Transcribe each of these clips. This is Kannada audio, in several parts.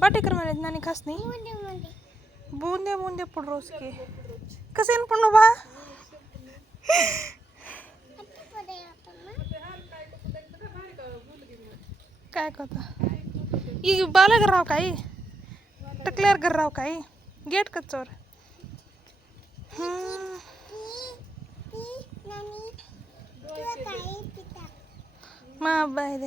पाटेकर म्हणत नानी खास नाही. बुंदे बुंदे. पुडरोस की कसेन पण बा काय करता? ई बाला घर राव काही टकलेर घर राव काही गेट कच्चोर. मा अब्बा आहे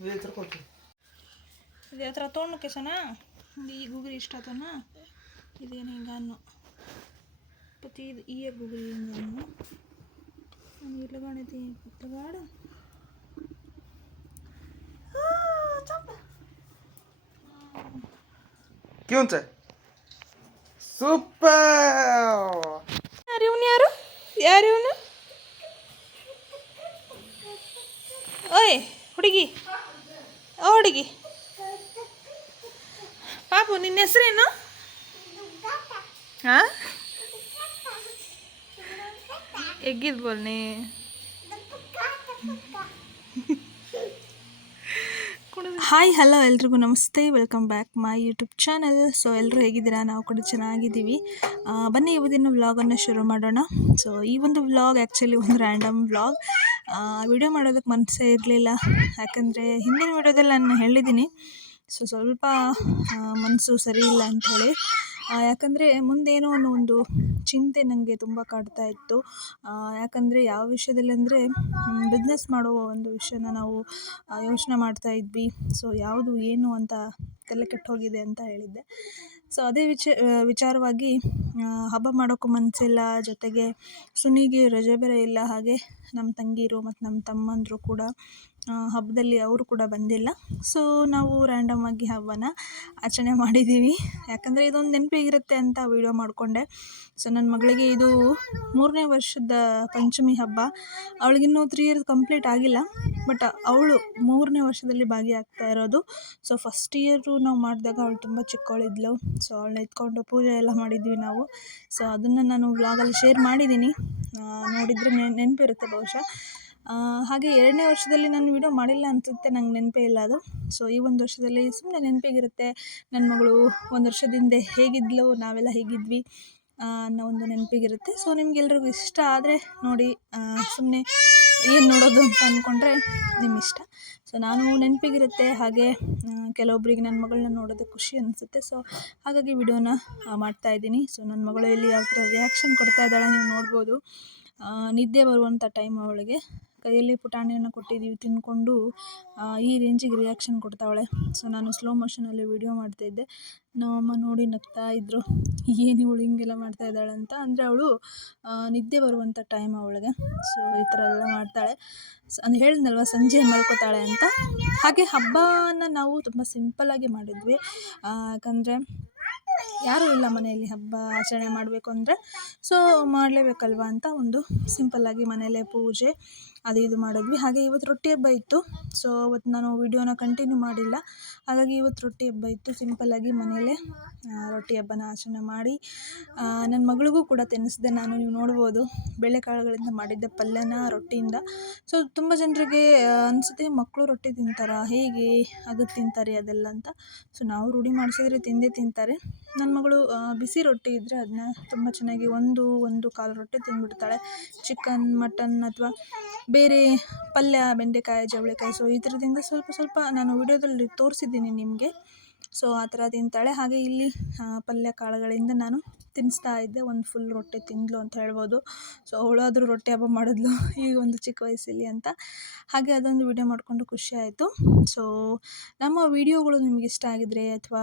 ಹೇಳ್ತಾರೆ ಕೊಡ್ತೀವಿ ಇದು ಈ ಗುಗುರಿ ಇಷ್ಟ ಆತನ? ಇದೇನು ಪತಿ ಇದು ಈ ಗುಗುರಿ ಹಿಂಗೆ ಅನ್ನು. ಇಲ್ಲಗಾಣೈತಿ ಇಲ್ಲಗಾಡ ಸೂಪರ್. ಯಾರು ಇವನು ಯಾರು? ಯಾರು ಓಯ್ ಹುಡುಗಿ. ಹುಡುಗಿ. ಪಾಪು ನಿನ್ನ ಹೆಸರೇನು? ಹಾಂ ಎಗ್ಗಿದ್ ಬೋಲ್ನಿ. ಹಾಯ್, ಹಲೋ ಎಲ್ರಿಗೂ ನಮಸ್ತೆ. Welcome back my YouTube channel so ಎಲ್ಲರೂ ಹೇಗಿದ್ದೀರಾ? ನಾವು ಕೂಡ ಚೆನ್ನಾಗಿದ್ದೀವಿ. ಬನ್ನಿ ಇವತ್ತಿನ ವ್ಲಾಗನ್ನು ಶುರು ಮಾಡೋಣ. ಸೊ ಈ ಒಂದು ವ್ಲಾಗ್ ಆ್ಯಕ್ಚುಲಿ ಒಂದು ರ್ಯಾಂಡಮ್ ವ್ಲಾಗ್ ವಿಡಿಯೋ ಮಾಡೋದಕ್ಕೆ ಮನಸ್ಸೇ ಇರಲಿಲ್ಲ. ಯಾಕಂದರೆ ಹಿಂದಿನ ವಿಡಿಯೋದಲ್ಲಿ ನಾನು ಹೇಳಿದ್ದೀನಿ. ಸೊ ಸ್ವಲ್ಪ ಮನಸ್ಸು ಸರಿ ಇಲ್ಲ ಅಂಥೇಳಿ ಯಾಕಂದರೆ ಮುಂದೇನೋ ಅನ್ನೋ ಒಂದು ಚಿಂತೆ ನನಗೆ ತುಂಬ ಕಾಡ್ತಾ ಇತ್ತು. ಯಾಕಂದರೆ ಯಾವ ವಿಷಯದಲ್ಲಿ ಅಂದರೆ ಬಿಸ್ನೆಸ್ ಮಾಡುವ ಒಂದು ವಿಷಯನ ನಾವು ಯೋಚನೆ ಮಾಡ್ತಾ ಇದ್ವಿ. ಸೊ ಯಾವುದು ಏನು ಅಂತ ತಲೆ ಕೆಟ್ಟು ಹೋಗಿದೆ ಅಂತ ಹೇಳಿದ್ದೆ. ಸೊ ಅದೇ ವಿಚ ವಿಚಾರವಾಗಿ ಹಬ್ಬ ಮಾಡೋಕ್ಕೂ ಮನಸ್ಸಿಲ್ಲ ಜೊತೆಗೆ ಸುನಿಗೆ ರಜೆ ಬೇರೆ ಇಲ್ಲ, ಹಾಗೆ ನಮ್ಮ ತಂಗೀರು ಮತ್ತು ನಮ್ಮ ತಮ್ಮಂದರು ಕೂಡ ಹಬ್ಬದಲ್ಲಿ ಅವರು ಕೂಡ ಬಂದಿಲ್ಲ. ಸೊ ನಾವು ರ್ಯಾಂಡಮ್ ಆಗಿ ಹಬ್ಬನ ಆಚರಣೆ ಮಾಡಿದ್ದೀವಿ ಯಾಕಂದರೆ ಇದೊಂದು ನೆನಪಿಗಿರುತ್ತೆ ಅಂತ ವೀಡಿಯೋ ಮಾಡಿಕೊಂಡೆ. ಸೊ ನನ್ನ ಮಗಳಿಗೆ ಇದು ಮೂರನೇ ವರ್ಷದ ಪಂಚಮಿ ಹಬ್ಬ. ಅವಳಿಗಿನ್ನೂ ತ್ರೀ ಇಯರ್ಸ್ ಕಂಪ್ಲೀಟ್ ಆಗಿಲ್ಲ. ಬಟ್ ಅವಳು ಮೂರನೇ ವರ್ಷದಲ್ಲಿ ಭಾಗಿಯಾಗ್ತಾ ಇರೋದು. ಸೊ ಫಸ್ಟ್ ಇಯರು ನಾವು ಮಾಡಿದಾಗ ಅವಳು ತುಂಬ ಚಿಕ್ಕವಳಿದ್ಲು ಸೊ ಅವಳನ್ನ ಎತ್ಕೊಂಡು ಪೂಜೆ ಎಲ್ಲ ಮಾಡಿದ್ವಿ ನಾವು. ಸೊ ಅದನ್ನು ನಾನು ವ್ಲಾಗಲ್ಲಿ ಶೇರ್ ಮಾಡಿದ್ದೀನಿ ನೋಡಿದರೆ ನೆನಪಿರುತ್ತೆ ಬಹುಶಃ. ಹಾಗೆ ಎರಡನೇ ವರ್ಷದಲ್ಲಿ ನಾನು ವಿಡಿಯೋ ಮಾಡಿಲ್ಲ ಅನಿಸುತ್ತೆ, ನಂಗೆ ನೆನಪೇ ಇಲ್ಲ ಅದು. ಸೊ ಈ ಒಂದು ವರ್ಷದಲ್ಲಿ ಸುಮ್ಮನೆ ನೆನಪಿಗಿರುತ್ತೆ ನನ್ನ ಮಗಳು ಒಂದು ವರ್ಷದ ಹೇಗಿದ್ಲು, ನಾವೆಲ್ಲ ಹೇಗಿದ್ವಿ ಅನ್ನೋ ಒಂದು ನೆನಪಿಗಿರುತ್ತೆ. ಸೊ ನಿಮ್ಗೆಲ್ರಿಗೂ ಇಷ್ಟ ಆದರೆ ನೋಡಿ ಸುಮ್ಮನೆ ಏನು ನೋಡೋದು ಅಂತ ಅಂದ್ಕೊಂಡ್ರೆ ನಿಮ್ಮ ಇಷ್ಟ ಸೊ ನಾನು ನೆನಪಿಗಿರುತ್ತೆ, ಹಾಗೆ ಕೆಲವೊಬ್ಬರಿಗೆ ನನ್ನ ಮಗಳನ್ನ ನೋಡೋದಕ್ಕೆ ಖುಷಿ ಅನಿಸುತ್ತೆ. ಸೊ ಹಾಗಾಗಿ ವಿಡಿಯೋನ ಮಾಡ್ತಾಯಿದ್ದೀನಿ ಸೊ ನನ್ನ ಮಗಳು ಇಲ್ಲಿ ಯಾವ ಥರ ರಿಯಾಕ್ಷನ್ ಕೊಡ್ತಾ ಇದ್ದಾಳೆ ನೀವು ನೋಡ್ಬೋದು. ನಿದ್ದೆ ಬರುವಂಥ ಟೈಮ್ ಅವಳಿಗೆ. ಕೈಯಲ್ಲಿ ಪುಟಾಣಿಯನ್ನು ಕೊಟ್ಟಿದ್ದೀವಿ ತಿಂದ್ಕೊಂಡು ಈ ರೇಂಜಿಗೆ ರಿಯಾಕ್ಷನ್ ಕೊಡ್ತಾವಳೆ. ಸೊ ನಾನು ಸ್ಲೋ ಮೋಷನಲ್ಲಿ ವೀಡಿಯೋ ಮಾಡ್ತಾಯಿದ್ದೆ ನಮ್ಮಮ್ಮ ನೋಡಿ ನಗ್ತಾ ಇದ್ದರು ಏನು ಇವಳು ಹಿಂಗೆಲ್ಲ ಮಾಡ್ತಾ ಇದ್ದಾಳೆ ಅಂತ. ಅಂದರೆ ಅವಳು ನಿದ್ದೆ ಬರುವಂಥ ಟೈಮ್ ಅವಳಿಗೆ. ಸೊ ಈ ಥರ ಎಲ್ಲ ಮಾಡ್ತಾಳೆ. ಅದು ಹೇಳಿದ್ನಲ್ವ, ಸಂಜೆ ಮಲ್ಕೋತಾಳೆ ಅಂತ. ಹಾಗೆ ಹಬ್ಬನ ನಾವು ತುಂಬ ಸಿಂಪಲ್ಲಾಗಿ ಮಾಡಿದ್ವಿ. ಯಾಕಂದರೆ ಯಾರೂ ಇಲ್ಲ ಮನೆಯಲ್ಲಿ ಹಬ್ಬ ಆಚರಣೆ ಮಾಡಬೇಕು ಅಂದರೆ. ಸೊ ಮಾಡಲೇಬೇಕಲ್ವ ಅಂತ ಒಂದು ಸಿಂಪಲ್ಲಾಗಿ ಮನೆಯಲ್ಲೇ ಪೂಜೆ ಅದು ಇದು ಮಾಡಿದ್ವಿ. ಹಾಗೆ ಇವತ್ತು ರೊಟ್ಟಿ ಹಬ್ಬ ಇತ್ತು. ಸೊ ಅವತ್ತು ನಾನು ವಿಡಿಯೋನ ಕಂಟಿನ್ಯೂ ಮಾಡಿಲ್ಲ. ಹಾಗಾಗಿ ಇವತ್ತು ರೊಟ್ಟಿ ಹಬ್ಬ ಇತ್ತು. ಸಿಂಪಲ್ಲಾಗಿ ಮನೆಯಲ್ಲೇ ಆ, ರೊಟ್ಟಿ ಹಬ್ಬನ ಆಚರಣೆ ಮಾಡಿ ನನ್ನ ಮಗಳಿಗೂ ಕೂಡ ತಿನ್ನಿಸಿದೆ. ನಾನು ನೀವು ನೋಡ್ಬೋದು ಬೇಳೆಕಾಳುಗಳಿಂದ ಮಾಡಿದ್ದ ಪಲ್ಯನ ರೊಟ್ಟಿಯಿಂದ. ಸೊ ತುಂಬ ಜನರಿಗೆ ಅನಿಸುತ್ತೆ ಮಕ್ಕಳು ರೊಟ್ಟಿ ತಿಂತಾರಾ? ಹೇಗೆ? ಅದು ತಿಂತಾರೆ ಅದೆಲ್ಲ ಅಂತ. ಸೊ ನಾವು ರೂಢಿ ಮಾಡಿಸಿದ್ರೆ ತಿಂದೇ ತಿಂತಾರೆ. ನನ್ನ ಮಗಳು ಬಿಸಿ ರೊಟ್ಟಿ ಇದ್ದರೆ ಅದನ್ನ ತುಂಬ ಚೆನ್ನಾಗಿ ಒಂದು ಒಂದು ಕಾಲು ರೊಟ್ಟಿ ತಿಂದ್ಬಿಡ್ತಾಳೆ. ಚಿಕನ್ ಮಟನ್ ಅಥವಾ ಬೇರೆ ಪಲ್ಯ ಬೆಂಡೆಕಾಯಿ ಜವಳಿಕಾಯಿ. ಸೊ ಈ ಥರದಿಂದ ಸ್ವಲ್ಪ ಸ್ವಲ್ಪ ನಾನು ವಿಡಿಯೋದಲ್ಲಿ ತೋರಿಸಿದ್ದೀನಿ ನಿಮಗೆ. ಸೊ ಆ ಥರ ತಿಂತಾಳೆ ಹಾಗೆ ಇಲ್ಲಿ ಪಲ್ಯ ಕಾಳುಗಳಿಂದ ನಾನು ತಿನ್ನಿಸ್ತಾ ಇದ್ದೆ. ಒಂದು ಫುಲ್ ರೊಟ್ಟಿ ತಿಂದ್ಲು ಅಂತ ಹೇಳ್ಬೋದು. ಸೊ ಅವಳಾದರೂ ರೊಟ್ಟಿ ಹಬ್ಬ ಮಾಡಿದ್ಲು. ಈ ಒಂದು ಚಿಕ್ಕ ವಯಸ್ಸಲ್ಲಿ ಅಂತ. ಹಾಗೆ ಅದೊಂದು ವಿಡಿಯೋ ಮಾಡಿಕೊಂಡು ಖುಷಿ ಆಯಿತು. ಸೊ ನಮ್ಮ ವಿಡಿಯೋಗಳು ನಿಮ್ಗೆ ಇಷ್ಟ ಆಗಿದ್ರೆ ಅಥವಾ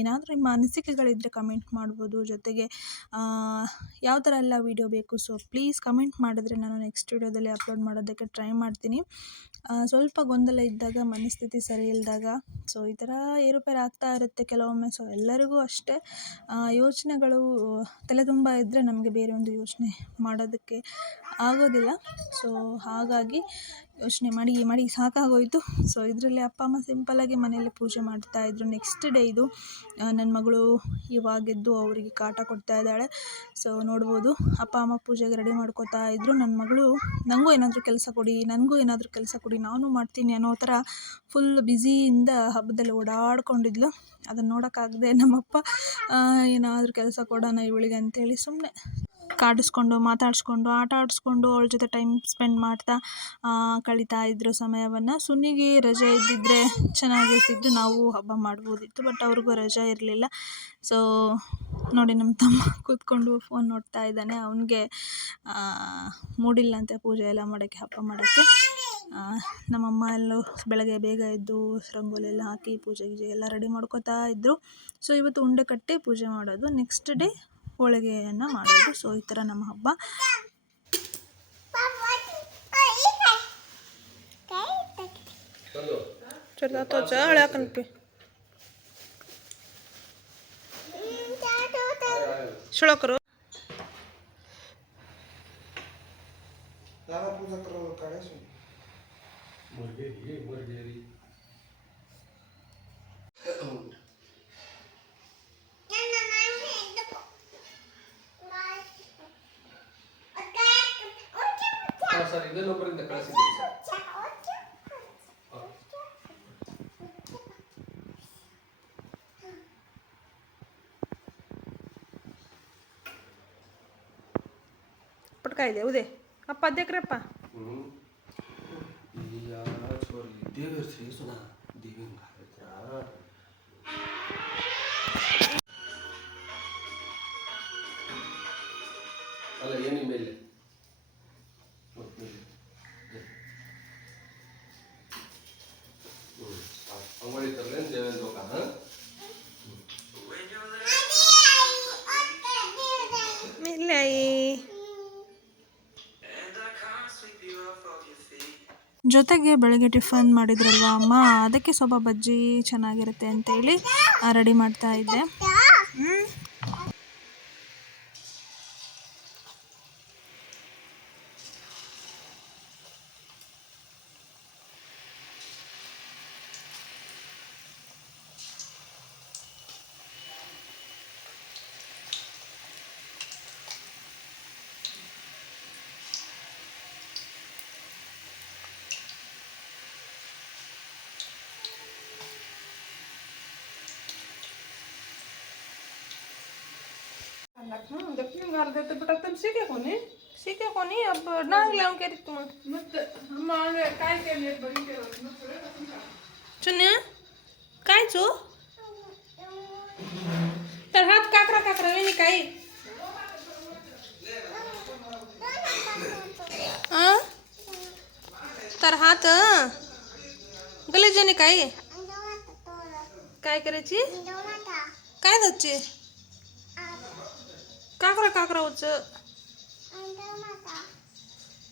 ಏನಾದರೂ ನಿಮ್ಮ ಅನಿಸಿಕೆಗಳಿದ್ದರೆ ಕಮೆಂಟ್ ಮಾಡ್ಬೋದು. ಜೊತೆಗೆ ಯಾವ ಥರ ಎಲ್ಲ ವೀಡಿಯೋ ಬೇಕು? ಸೊ ಪ್ಲೀಸ್ ಕಮೆಂಟ್ ಮಾಡಿದ್ರೆ ನಾನು ನೆಕ್ಸ್ಟ್ ವೀಡಿಯೋದಲ್ಲಿ ಅಪ್ಲೋಡ್ ಮಾಡೋದಕ್ಕೆ ಟ್ರೈ ಮಾಡ್ತೀನಿ. ಸ್ವಲ್ಪ ಗೊಂದಲ ಇದ್ದಾಗ, ಮನಸ್ಥಿತಿ ಸರಿ ಇಲ್ಲದಾಗ ಸೊ ಈ ಥರ ಏರುಪೇರು ಆಗ್ತಾ ಇರುತ್ತೆ ಕೆಲವೊಮ್ಮೆ. ಸೊ ಎಲ್ಲರಿಗೂ ಅಷ್ಟೇ ಯೋಚನೆಗಳು ತಲೆ ತುಂಬ ಇದ್ದರೆ ನಮಗೆ ಬೇರೆ ಒಂದು ಯೋಚನೆ ಮಾಡೋದಕ್ಕೆ ಆಗೋದಿಲ್ಲ. ಸೊ ಹಾಗಾಗಿ ಯೋಚನೆ ಮಾಡಿ ಮಾಡಿ ಸಾಕಾಗೋಯಿತು. ಸೊ ಇದರಲ್ಲಿ ಅಪ್ಪ, ಅಮ್ಮ ಸಿಂಪಲ್ಲಾಗಿ ಮನೆಯಲ್ಲಿ ಪೂಜೆ ಮಾಡ್ತಾಯಿದ್ರು ನೆಕ್ಸ್ಟ್ ಡೇ ಇದು ನನ್ನ ಮಗಳು ಇವಾಗೆದ್ದು ಅವರಿಗೆ ಕಾಟ ಕೊಡ್ತಾ ಇದ್ದಾಳೆ. ಸೊ ನೋಡ್ಬೋದು. ಅಪ್ಪ, ಅಮ್ಮ ಪೂಜೆಗೆ ರೆಡಿ ಮಾಡ್ಕೋತಾ ಇದ್ರು. ನನ್ನ ಮಗಳು ನನಗೂ ಏನಾದರೂ ಕೆಲಸ ಕೊಡಿ, ನನಗೂ ಏನಾದರೂ ಕೆಲಸ ಕೊಡಿ, ನಾನು ಮಾಡ್ತೀನಿ ಅನ್ನೋ ಥರ ಫುಲ್ ಬ್ಯುಸಿಯಿಂದ ಹಬ್ಬದಲ್ಲಿ ಓಡಾಡ್ಕೊಂಡಿದ್ಲು. ಅದನ್ನು ನೋಡೋಕ್ಕಾಗದೆ ನಮ್ಮಪ್ಪ ಏನಾದರೂ ಕೆಲಸ ಕೊಡೋಣ ಇವಳಿಗೆ ಅಂತೇಳಿ ಸುಮ್ಮನೆ ಕಾಡಿಸ್ಕೊಂಡು, ಮಾತಾಡಿಸ್ಕೊಂಡು, ಆಟ ಆಡಿಸ್ಕೊಂಡು ಅವಳ ಜೊತೆ ಟೈಮ್ ಸ್ಪೆಂಡ್ ಮಾಡ್ತಾ ಕಳೀತಾ ಇದ್ರು ಸಮಯವನ್ನು. ಸುನಿಗೆ ರಜೆ ಇದ್ದಿದ್ದರೆ ಚೆನ್ನಾಗಿರ್ತಿದ್ದು ನಾವು ಹಬ್ಬ ಮಾಡ್ಬೋದಿತ್ತು ಬಟ್ ಅವ್ರಿಗೂ ರಜೆ ಇರಲಿಲ್ಲ. ಸೊ ನೋಡಿ ನಮ್ಮ ತಮ್ಮ ಕೂತ್ಕೊಂಡು ಫೋನ್ ನೋಡ್ತಾ ಇದ್ದಾನೆ. ಅವನಿಗೆ ಮೂಡಿಲ್ಲ ಅಂತೆ ಪೂಜೆ ಎಲ್ಲ ಮಾಡೋಕ್ಕೆ, ಹಬ್ಬ ಮಾಡೋಕ್ಕೆ. ನಮ್ಮಮ್ಮ ಎಲ್ಲೋ ಬೆಳಗ್ಗೆ ಬೇಗ ಎದ್ದು ರಂಗೋಲಿ ಎಲ್ಲ ಹಾಕಿ ಪೂಜೆ ಗೀಜೆ ಎಲ್ಲ ರೆಡಿ ಮಾಡ್ಕೋತಾ ಇದ್ದರು ಸೊ ಇವತ್ತು ಉಂಡೆ ಕಟ್ಟಿ ಪೂಜೆ ಮಾಡೋದು. ನೆಕ್ಸ್ಟ್ ಡೇ ಹೋಳಿಗೆಯನ್ನು ಮಾಡೋದು. ಸೊ ಈ ಥರ ನಮ್ಮ ಹಬ್ಬ. ಸುಳಕರು ಮುರ್ಗೇರಿ ಮುರ್ಗೇರಿ. ಪುಟ್ಕಾಯಿದೆ ಉದೇ ಅಪ್ಪ ಅಧ್ಯಕ್ಷರಪ್ಪ ಅಲ್ಲ ಏನು ಮೇಲೆ ಅಂಗೋಳಿ ತರಲೇನು ದೇವೇಂದ್ರ ಹಾಂ ಜೊತೆಗೆ ಬೆಳಗ್ಗೆ ಟಿಫನ್ ಮಾಡಿದ್ರಲ್ವ? ಅಮ್ಮ ಅದಕ್ಕೆ ಸ್ವಲ್ಪ ಬಜ್ಜಿ ಚೆನ್ನಾಗಿರುತ್ತೆ ಅಂತೇಳಿ ರೆಡಿ ಮಾಡ್ತಾ शिके कोणी? शिके कोणी? अब नांग लावून करीत तू मग. चुन्या काय चो? तर हात काकरा काकरा वेणी काही? तर हात गलेजाने काय काय करायची? काय जायचे का करा का करावच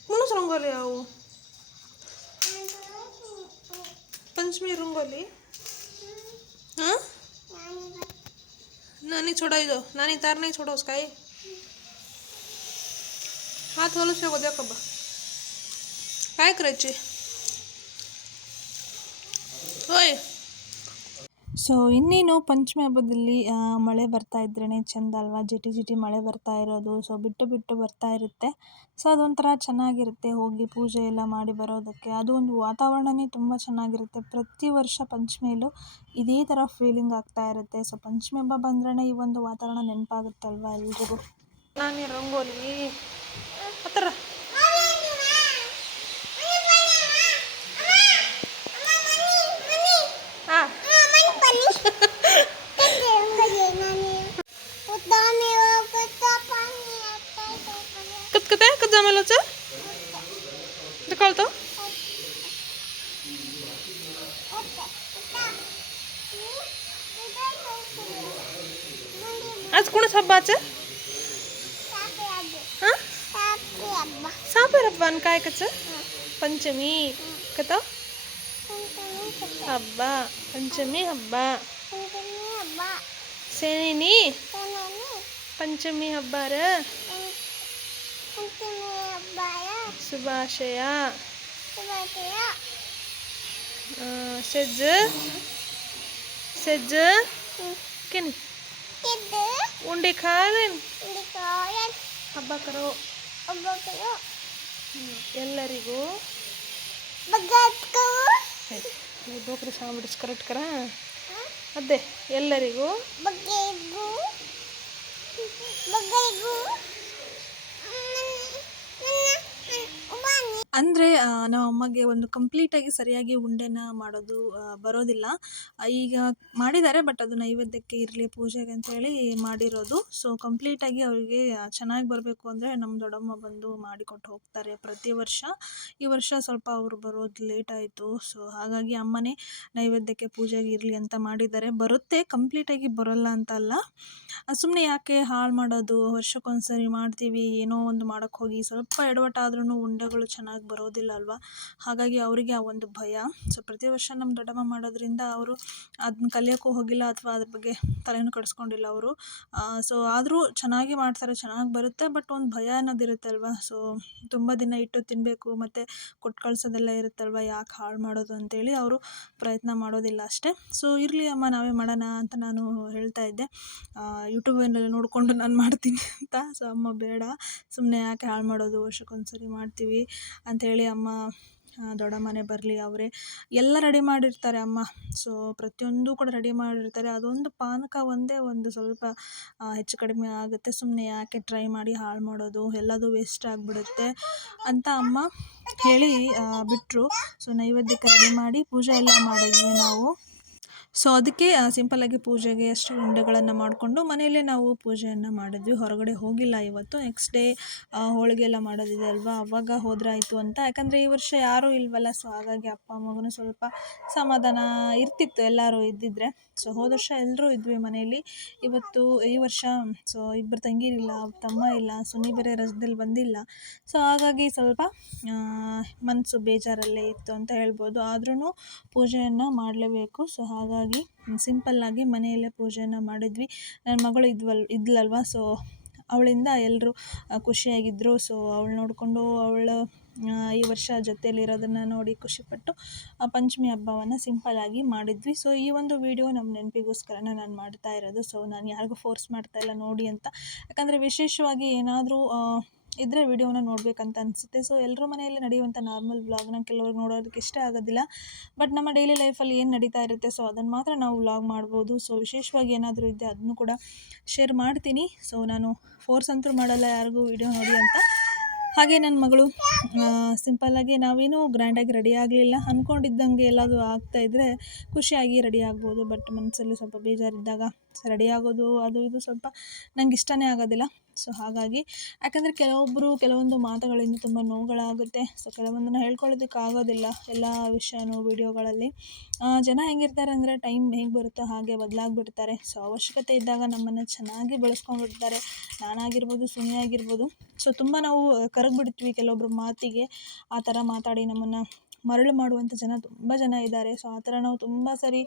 म्हणूनच रंगवली आहो पंचमी रंगवली नानी छोडाय जो नानी तार नाही छोडावस काय? हात हलूच नको द्या कबा काय करायचे? होय. ಸೊ ಇನ್ನೇನು ಪಂಚಮಿ ಹಬ್ಬದಲ್ಲಿ ಮಳೆ ಬರ್ತಾ ಇದ್ರೇ ಚೆಂದ ಅಲ್ವಾ? ಜಿಟಿ ಜಿಟಿ ಮಳೆ ಬರ್ತಾ ಇರೋದು ಸೊ ಬಿಟ್ಟು ಬಿಟ್ಟು ಬರ್ತಾ ಇರುತ್ತೆ. ಸೊ ಅದೊಂಥರ ಚೆನ್ನಾಗಿರುತ್ತೆ ಹೋಗಿ ಪೂಜೆ ಎಲ್ಲ ಮಾಡಿ ಬರೋದಕ್ಕೆ. ಅದು ಒಂದು ವಾತಾವರಣನೇ ತುಂಬ ಚೆನ್ನಾಗಿರುತ್ತೆ. ಪ್ರತಿ ವರ್ಷ ಪಂಚಮಿಯಲ್ಲೂ ಇದೇ ಥರ ಫೀಲಿಂಗ್ ಆಗ್ತಾ ಇರುತ್ತೆ. ಸೊ ಪಂಚಮಿ ಹಬ್ಬ ಬಂದ್ರೇ ಈ ಒಂದು ವಾತಾವರಣ ನೆನಪಾಗುತ್ತಲ್ವ ಎಲ್ರಿಗೂ? ರಂಗೋಲಿ कत जमेल कजामेलाचं तो। कळतं आज कोणाच हब्बाचं हाँ? सापर हब्बान काय कच पंचमी। कत? हब्बा। पंचमी हब्बा। पंचमी ಪಂಚಮಿ रे। ಶುಭಾಶಯ. ಸಜ್ಜ? ಸಜ್ಜ? ಕೆನಿ. ಉಂಡೆ ಖಾದೇನ್ ಹಬ್ಬ ಕರೋ. ಎಲ್ಲರಿಗೂ. ಬೋಕ್ರಿ ಸಾಂಬಿಡಿಸ್ ಕರೆಕ್ಟ್ ಕರ? ಅದೇ ಎಲ್ಲರಿಗೂ. ಅಂದರೆ ನಮ್ಮ ಅಮ್ಮಗೆ ಒಂದು ಕಂಪ್ಲೀಟಾಗಿ ಸರಿಯಾಗಿ ಉಂಡೆನ ಮಾಡೋದು ಬರೋದಿಲ್ಲ. ಈಗ ಮಾಡಿದ್ದಾರೆ ಬಟ್ ಅದು ನೈವೇದ್ಯಕ್ಕೆ ಇರಲಿ, ಪೂಜೆಗೆ ಅಂತೇಳಿ ಮಾಡಿರೋದು. ಸೊ ಕಂಪ್ಲೀಟಾಗಿ ಅವರಿಗೆ ಚೆನ್ನಾಗಿ ಬರಬೇಕು ಅಂದರೆ ನಮ್ಮ ದೊಡ್ಡಮ್ಮ ಬಂದು ಮಾಡಿಕೊಟ್ಟು ಹೋಗ್ತಾರೆ ಪ್ರತಿ ವರ್ಷ. ಈ ವರ್ಷ ಸ್ವಲ್ಪ ಅವರು ಬರೋದು ಲೇಟ್ ಆಯಿತು. ಸೊ ಹಾಗಾಗಿ ಅಮ್ಮನೇ ನೈವೇದ್ಯಕ್ಕೆ ಪೂಜೆಗೆ ಇರಲಿ ಅಂತ ಮಾಡಿದ್ದಾರೆ. ಬರುತ್ತೆ ಕಂಪ್ಲೀಟಾಗಿ ಬರೋಲ್ಲ ಅಂತ ಅಲ್ಲ. ಸುಮ್ಮನೆ ಯಾಕೆ ಹಾಳು ಮಾಡೋದು? ವರ್ಷಕ್ಕೊಂದ್ಸರಿ ಮಾಡ್ತೀವಿ, ಏನೋ ಒಂದು ಮಾಡೋಕ್ಕೆ ಹೋಗಿ. ಸ್ವಲ್ಪ ಎಡವಟ್ಟಾದ್ರೂ ಉಂಡೆಗಳು ಚೆನ್ನಾಗಿ ಬರೋದಿಲ್ಲ ಅಲ್ವಾ? ಹಾಗಾಗಿ ಅವರಿಗೆ ಆ ಒಂದು ಭಯ. ಸೊ ಪ್ರತಿ ವರ್ಷ ನಮ್ಮ ದೊಡ್ಡಮ್ಮ ಮಾಡೋದ್ರಿಂದ ಅವರು ಅದನ್ನ ಕಲಿಯೋಕ್ಕೂ ಹೋಗಿಲ್ಲ ಅಥವಾ ಅದ್ರ ಬಗ್ಗೆ ತಲೆನೂ ಕಡಿಸ್ಕೊಂಡಿಲ್ಲ ಅವರು. ಸೊ ಆದರೂ ಚೆನ್ನಾಗಿ ಮಾಡ್ತಾರೆ, ಚೆನ್ನಾಗಿ ಬರುತ್ತೆ, ಬಟ್ ಒಂದು ಭಯ ಅನ್ನೋದಿರುತ್ತೆ ಅಲ್ವಾ? ಸೊ ತುಂಬ ದಿನ ಇಟ್ಟು ತಿನ್ನಬೇಕು ಮತ್ತು ಕೊಟ್ಟು ಕಳ್ಸೋದೆಲ್ಲ ಇರುತ್ತಲ್ವ ಯಾಕೆ ಹಾಳು ಮಾಡೋದು ಅಂತೇಳಿ ಅವರು ಪ್ರಯತ್ನ ಮಾಡೋದಿಲ್ಲ ಅಷ್ಟೇ. ಸೊ ಇರಲಿ ಅಮ್ಮ, ನಾವೇ ಮಾಡೋಣ ಅಂತ ನಾನು ಹೇಳ್ತಾ ಇದ್ದೆ. ಯೂಟ್ಯೂಬಲ್ಲಿ ನೋಡಿಕೊಂಡು ನಾನು ಮಾಡ್ತೀನಿ ಅಂತ. ಸೊ ಅಮ್ಮ ಬೇಡ. ಸುಮ್ಮನೆ ಯಾಕೆ ಹಾಳು ಮಾಡೋದು? ವರ್ಷಕ್ಕೊಂದ್ಸರಿ ಮಾಡ್ತೀವಿ. ಅಂಥೇಳಿ ಅಮ್ಮ ದೊಡ್ಡ ದೊಡ್ಡಮ್ಮನೇ ಬರಲಿ, ಅವರೇ ಎಲ್ಲ ರೆಡಿ ಮಾಡಿರ್ತಾರೆ ಅಮ್ಮ. ಸೊ ಪ್ರತಿಯೊಂದು ಕೂಡ ರೆಡಿ ಮಾಡಿರ್ತಾರೆ. ಅದೊಂದು ಪಾನಕ ಒಂದೇ ಒಂದು ಸ್ವಲ್ಪ ಹೆಚ್ಚು ಕಡಿಮೆ ಆಗುತ್ತೆ. ಸುಮ್ಮನೆ ಯಾಕೆ ಟ್ರೈ ಮಾಡಿ ಹಾಳು ಮಾಡೋದು? ಎಲ್ಲದು ವೇಸ್ಟ್ ಆಗಿಬಿಡುತ್ತೆ ಅಂತ ಅಮ್ಮ ಹೇಳಿ ಬಿಟ್ಟರು ಸೊ ನೈವೇದ್ಯಕ್ಕೆ ರೆಡಿ ಮಾಡಿ ಪೂಜೆ ಎಲ್ಲ ಮಾಡಿದ್ವಿ ನಾವು. ಸೊ ಅದಕ್ಕೆ ಸಿಂಪಲ್ಲಾಗಿ ಪೂಜೆಗೆ ಅಷ್ಟು ಉಂಡೆಗಳನ್ನು ಮಾಡಿಕೊಂಡು ಮನೆಯಲ್ಲೇ ನಾವು ಪೂಜೆಯನ್ನು ಮಾಡಿದ್ವಿ. ಹೊರಗಡೆ ಹೋಗಿಲ್ಲ ಇವತ್ತು. ನೆಕ್ಸ್ಟ್ ಡೇ ಹೋಳಿಗೆ ಎಲ್ಲ ಮಾಡೋದಿದೆ ಅಲ್ವಾ? ಅವಾಗ ಹೋದ್ರಾಯಿತು ಅಂತ. ಯಾಕಂದರೆ ಈ ವರ್ಷ ಯಾರೂ ಇಲ್ವಲ್ಲ, ಸೊ ಹಾಗಾಗಿ ಅಪ್ಪ ಅಮ್ಮಗೂ ಸ್ವಲ್ಪ ಸಮಾಧಾನ ಇರ್ತಿತ್ತು ಎಲ್ಲರೂ ಇದ್ದಿದ್ರೆ. ಸೊ ಹೋದ ವರ್ಷ ಎಲ್ಲರೂ ಇದ್ವಿ ಮನೆಯಲ್ಲಿ. ಇವತ್ತು ಈ ವರ್ಷ, ಸೊ ಇಬ್ಬರು ತಂಗಿರಿಲ್ಲ ತಮ್ಮ ಇಲ್ಲ ಸುನಿ ಬೇರೆ ರಜದಲ್ಲಿ ಬಂದಿಲ್ಲ. ಸೊ ಹಾಗಾಗಿ ಸ್ವಲ್ಪ ಮನಸ್ಸು ಬೇಜಾರಲ್ಲೇ ಇತ್ತು ಅಂತ ಹೇಳ್ಬೋದು. ಆದ್ರೂ ಪೂಜೆಯನ್ನು ಮಾಡಲೇಬೇಕು. ಸೊ ಹಾಗಾಗಿ ಸಿಂಪಲ್ಲಾಗಿ ಮನೆಯಲ್ಲೇ ಪೂಜೆಯನ್ನು ಮಾಡಿದ್ವಿ. ನನ್ನ ಮಗಳು ಇದ್ವಲ್, ಇದ್ಲಲ್ವ? ಸೊ ಅವಳಿಂದ ಎಲ್ಲರೂ ಖುಷಿಯಾಗಿದ್ದರು ಸೊ ಅವಳು ನೋಡಿಕೊಂಡು ಅವಳು ಈ ವರ್ಷ ಜೊತೆಯಲ್ಲಿರೋದನ್ನು ನೋಡಿ ಖುಷಿಪಟ್ಟು, ಆ, ಪಂಚಮಿ ಹಬ್ಬವನ್ನು ಸಿಂಪಲ್ಲಾಗಿ ಮಾಡಿದ್ವಿ. ಸೊ ಈ ಒಂದು ವಿಡಿಯೋ ನಮ್ಮ ನೆನಪಿಗೋಸ್ಕರನೇ ನಾನು ಮಾಡ್ತಾ ಇರೋದು. ಸೊ ನಾನು ಯಾರಿಗೂ ಫೋರ್ಸ್ ಮಾಡ್ತಾ ಇಲ್ಲ ನೋಡಿ ಅಂತ. ಯಾಕಂದರೆ ವಿಶೇಷವಾಗಿ ಏನಾದರೂ ಇದ್ದರೆ ವಿಡಿಯೋನ ನೋಡಬೇಕಂತ ಅನಿಸುತ್ತೆ. ಸೊ ಎಲ್ಲರ ಮನೆಯಲ್ಲಿ ನಡೆಯುವಂಥ ನಾರ್ಮಲ್ ವ್ಲಾಗ್ನ ಕೆಲವ್ರಿಗೆ ನೋಡೋದಕ್ಕೆ ಇಷ್ಟ ಆಗೋದಿಲ್ಲ. ಬಟ್ ನಮ್ಮ ಡೈಲಿ ಲೈಫಲ್ಲಿ ಏನು ನಡೀತಾ ಇರುತ್ತೆ ಸೊ ಅದನ್ನು ಮಾತ್ರ ನಾವು ವ್ಲಾಗ್ ಮಾಡ್ಬೋದು. ಸೊ ವಿಶೇಷವಾಗಿ ಏನಾದರೂ ಇದ್ದೆ ಅದನ್ನು ಕೂಡ ಶೇರ್ ಮಾಡ್ತೀನಿ. ಸೊ ನಾನು ಫೋರ್ಸ್ ಅಂತೂ ಮಾಡಲ್ಲ, ಯಾರಿಗೂ ವಿಡಿಯೋ ನೋಡಿ ಅಂತ. ಹಾಗೆ ನನ್ನ ಮಗಳು ಸಿಂಪಲ್ಲಾಗಿ ನಾವೇನೂ ಗ್ರ್ಯಾಂಡಾಗಿ ರೆಡಿ ಆಗಲಿಲ್ಲ. ಅಂದ್ಕೊಂಡಿದ್ದಂಗೆ ಆಗ್ತಾ ಆಗ್ತಾಯಿದ್ರೆ ಖುಷಿಯಾಗಿ ರೆಡಿ ಆಗ್ಬೋದು. ಬಟ್ ಮನಸ್ಸಲ್ಲಿ ಸ್ವಲ್ಪ ಬೇಜಾರಿದ್ದಾಗ ರೆಡಿ ಆಗೋದು, ಅದು ಇದು ಸ್ವಲ್ಪ ನಂಗೆ ಇಷ್ಟನೇ ಆಗೋದಿಲ್ಲ. ಸೊ ಹಾಗಾಗಿ ಯಾಕಂದರೆ ಕೆಲವೊಬ್ಬರು ಕೆಲವೊಂದು ಮಾತುಗಳಿಂದ ತುಂಬ ನೋವುಗಳಾಗುತ್ತೆ. ಸೊ ಕೆಲವೊಂದನ್ನು ಹೇಳ್ಕೊಳ್ಳೋದಕ್ಕೆ ಆಗೋದಿಲ್ಲ ಎಲ್ಲ ವಿಷಯನೂ ವಿಡಿಯೋಗಳಲ್ಲಿ. ಜನ ಹೆಂಗಿರ್ತಾರೆ ಅಂದರೆ ಟೈಮ್ ಹೇಗೆ ಬರುತ್ತೋ ಹಾಗೆ ಬದಲಾಗ್ಬಿಡ್ತಾರೆ. ಸೊ ಅವಶ್ಯಕತೆ ಇದ್ದಾಗ ನಮ್ಮನ್ನು ಚೆನ್ನಾಗಿ ಬೆಳೆಸ್ಕೊಂಡ್ಬಿಡ್ತಾರೆ. ನಾನಾಗಿರ್ಬೋದು ಸುಮ್ಮನೆ ಆಗಿರ್ಬೋದು ಸೊ ತುಂಬ ನಾವು ಕರಗ್ಬಿಡ್ತೀವಿ ಕೆಲವೊಬ್ಬರ ಮಾತಿಗೆ. ಆ ಥರ ಮಾತಾಡಿ ನಮ್ಮನ್ನು ಮರಳು ಮಾಡುವಂಥ ಜನ ತುಂಬ ಜನ ಇದ್ದಾರೆ. ಸೊ ಆ ಥರ ನಾವು ತುಂಬ ಸರಿ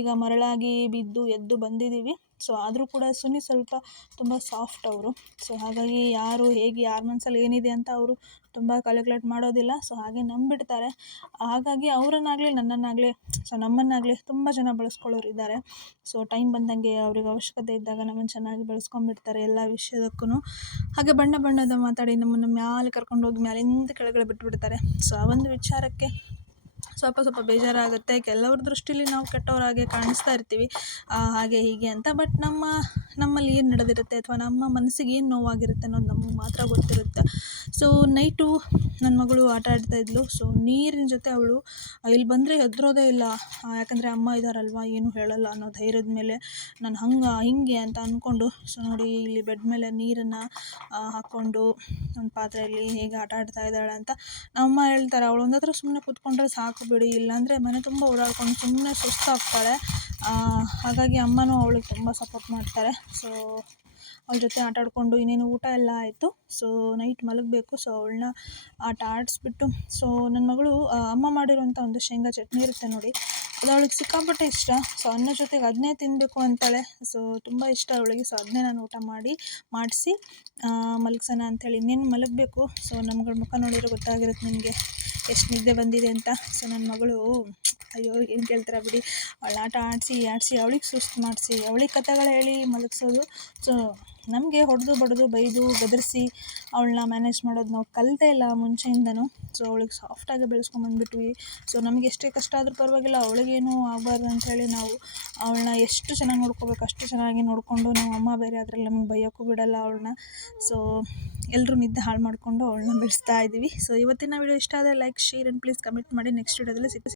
ಈಗ ಮರಳಾಗಿ ಬಿದ್ದು ಎದ್ದು ಬಂದಿದ್ದೀವಿ. ಸೊ ಆದರೂ ಕೂಡ ಸುನಿ ಸ್ವಲ್ಪ ತುಂಬ ಸಾಫ್ಟ್ ಅವರು. ಸೊ ಹಾಗಾಗಿ ಯಾರು ಹೇಗೆ, ಯಾರ ಮನಸ್ಸಲ್ಲಿ ಏನಿದೆ ಅಂತ ಅವರು ತುಂಬ ಕ್ಯಾಲ್ಕುಲೇಟ್ ಮಾಡೋದಿಲ್ಲ. ಸೊ ಹಾಗೆ ನಂಬಿಡ್ತಾರೆ. ಹಾಗಾಗಿ ಅವರನ್ನಾಗಲಿ, ನನ್ನನ್ನಾಗಲಿ ಸೊ ನಮ್ಮನ್ನಾಗಲಿ ತುಂಬ ಜನ ಬಳಸ್ಕೊಳ್ಳೋರು ಇದ್ದಾರೆ. ಸೊ ಟೈಮ್ ಬಂದಂಗೆ ಅವ್ರಿಗೆ ಅವಶ್ಯಕತೆ ಇದ್ದಾಗ ನಮ್ಮನ್ನು ಚೆನ್ನಾಗಿ ಬೆಳೆಸ್ಕೊಂಡ್ಬಿಡ್ತಾರೆ ಎಲ್ಲ ವಿಷಯದಕ್ಕೂ ಹಾಗೆ ಬಣ್ಣ ಬಣ್ಣದ ಮಾತಾಡಿ ನಮ್ಮನ್ನು ಮ್ಯಾಲೆ ಕರ್ಕೊಂಡು ಹೋಗಿ ಮ್ಯಾಲಿಂದ ಕೆಳಗಡೆ ಬಿಟ್ಬಿಡ್ತಾರೆ. ಸೊ ಆ ಒಂದು ವಿಚಾರಕ್ಕೆ ಸ್ವಲ್ಪ ಸ್ವಲ್ಪ ಬೇಜಾರಾಗುತ್ತೆ. ಕೆಲವ್ರ ದೃಷ್ಟಿಲಿ ನಾವು ಕೆಟ್ಟವರಾಗೆ ಕಾಣಿಸ್ತಾ ಇರ್ತೀವಿ. ಹಾಗೆ ಹೀಗೆ ಅಂತ. ಬಟ್ ನಮ್ಮ, ನಮ್ಮಲ್ಲಿ ಏನು ನಡೆದಿರುತ್ತೆ ಅಥವಾ ನಮ್ಮ ಮನಸ್ಸಿಗೆ ಏನು ನೋವಾಗಿರುತ್ತೆ ಅನ್ನೋದು ನಮಗೆ ಮಾತ್ರ ಗೊತ್ತಿರುತ್ತೆ. ಸೊ ನೈಟು ನನ್ನ ಮಗಳು ಆಟ ಆಡ್ತಾ ಇದ್ಲು. ಸೊ ನೀರಿನ ಜೊತೆ ಅವಳು, ಇಲ್ಲಿ ಬಂದರೆ ಹೆದರೋದೇ ಇಲ್ಲ. ಯಾಕಂದರೆ ಅಮ್ಮ ಇದ್ದಾರಲ್ವ ಏನು ಹೇಳಲ್ಲ ಅನ್ನೋ ಧೈರ್ಯದ ಮೇಲೆ ನಾನು ಹಂಗೆ, ಹಿಂಗೆ ಅಂತ ಅಂದ್ಕೊಂಡು ಸೊ ನೋಡಿ ಇಲ್ಲಿ ಬೆಡ್ ಮೇಲೆ ನೀರನ್ನು ಹಾಕ್ಕೊಂಡು ಒಂದು ಪಾತ್ರೆಯಲ್ಲಿ ಹೇಗೆ ಆಟ ಆಡ್ತಾ ಇದ್ದಾಳೆ ಅಂತ ನಮ್ಮಮ್ಮ ಹೇಳ್ತಾರೆ. ಅವಳು ಒಂದತ್ರ ಸುಮ್ಮನೆ ಕೂತ್ಕೊಂಡ್ರೆ ಸಾಕು ಬಿಡಿ ಇಲ್ಲಾಂದರೆ ಮನೆ ತುಂಬ ಓಡಾಡ್ಕೊಂಡು ಸುಮ್ಮನೆ ಸುಸ್ತಾಗ್ತಾಳೆ ಆ, ಹಾಗಾಗಿ ಅಮ್ಮನೂ ಅವಳಿಗೆ ತುಂಬ ಸಪೋರ್ಟ್ ಮಾಡ್ತಾರೆ. ಸೊ ಅವ್ಳ ಜೊತೆ ಆಟಾಡಿಕೊಂಡು ಇನ್ನೇನು ಊಟ ಎಲ್ಲ ಆಯಿತು. ಸೊ ನೈಟ್ ಮಲಗಬೇಕು. ಸೊ ಅವಳನ್ನ ಆಟ ಆಡಿಸ್ಬಿಟ್ಟು ಸೊ ನನ್ನ ಮಗಳು ಅಮ್ಮ ಮಾಡಿರುವಂಥ ಒಂದು ಶೇಂಗಾ ಚಟ್ನಿ ಇರುತ್ತೆ ನೋಡಿ. ಅದು ಅವಳಿಗೆ ಸಿಕ್ಕಾಪಟ್ಟೆ ಇಷ್ಟ. ಸೊ ಅನ್ನ ಜೊತೆಗೆ ಅದನ್ನೇ ತಿನ್ನಬೇಕು ಅಂತಾಳೆ. ಸೊ ತುಂಬ ಇಷ್ಟ ಅವಳಿಗೆ. ಸೊ ಅದನ್ನೇ ನಾನು ಊಟ ಮಾಡಿ ಮಾಡಿಸಿ ಮಲಗ್ಸೋಣ ಅಂಥೇಳಿ ಇನ್ನೇನು ಮಲಗಬೇಕು. ಸೊ ನಮ್ಗಳ ಮುಖ ನೋಡಿದ್ರೆ ಗೊತ್ತಾಗಿರುತ್ತೆ ನಿಮಗೆ. ಎಷ್ಟು ನಿದ್ದೆ ಬಂದಿದೆ ಅಂತ. ಸೊ ನನ್ನ ಮಗಳು ಅಯ್ಯೋ, ಏನು ಕೇಳ್ತಾರೆ ಬಿಡಿ. ಆಟ ಆಡಿಸಿ ಆಡಿಸಿ, ಅವಳಿಗೆ ಸುಸ್ತು ಮಾಡಿಸಿ, ಅವಳಿಗೆ ಕಥೆಗಳು ಹೇಳಿ ಮಲಗಿಸೋದು. ಸೊ, ನಮಗೆ ಹೊಡೆದು, ಬಡಿದು, ಬೈದು, ಗದರಿಸಿ ಅವಳನ್ನ ಮ್ಯಾನೇಜ್ ಮಾಡೋದು ನಾವು ಕಲಿತೇ ಇಲ್ಲ ಮುಂಚೆಯಿಂದನೂ. ಸೊ, ಅವಳಿಗೆ ಸಾಫ್ಟಾಗಿ ಬೆಳೆಸ್ಕೊಂಬಂದ್ಬಿಟ್ವಿ ಸೊ, ನಮಗೆ ಎಷ್ಟೇ ಕಷ್ಟ ಆದರೂ ಪರವಾಗಿಲ್ಲ, ಅವಳಿಗೇನು ಆಗಬಾರ್ದು ಅಂಥೇಳಿ ನಾವು ಅವಳನ್ನ ಎಷ್ಟು ಚೆನ್ನಾಗಿ ನೋಡ್ಕೋಬೇಕು, ಅಷ್ಟು ಚೆನ್ನಾಗಿ ನೋಡಿಕೊಂಡು ನಮ್ಮ ಅಮ್ಮ ಬೇರೆ ಅದರಲ್ಲಿ ನಮಗೆ ಬೈಯೋಕ್ಕೂ ಬಿಡಲ್ಲ ಅವಳನ್ನ ಸೊ ಎಲ್ಲರೂ ನಿದ್ದೆ ಹಾಳು ಮಾಡಿಕೊಂಡು ಅವಳನ್ನ ಬೆಳೆಸ್ತಾ ಇದ್ದೀವಿ ಸೊ, ಇವತ್ತಿನ ವಿಡಿಯೋ ಇಷ್ಟ ಆದರೆ like share and please comment ಮಾಡಿ. ನೆಕ್ಸ್ಟ್ ವಿಡಿಯೋದಲ್ಲಿ ಸಿಕ್ಕ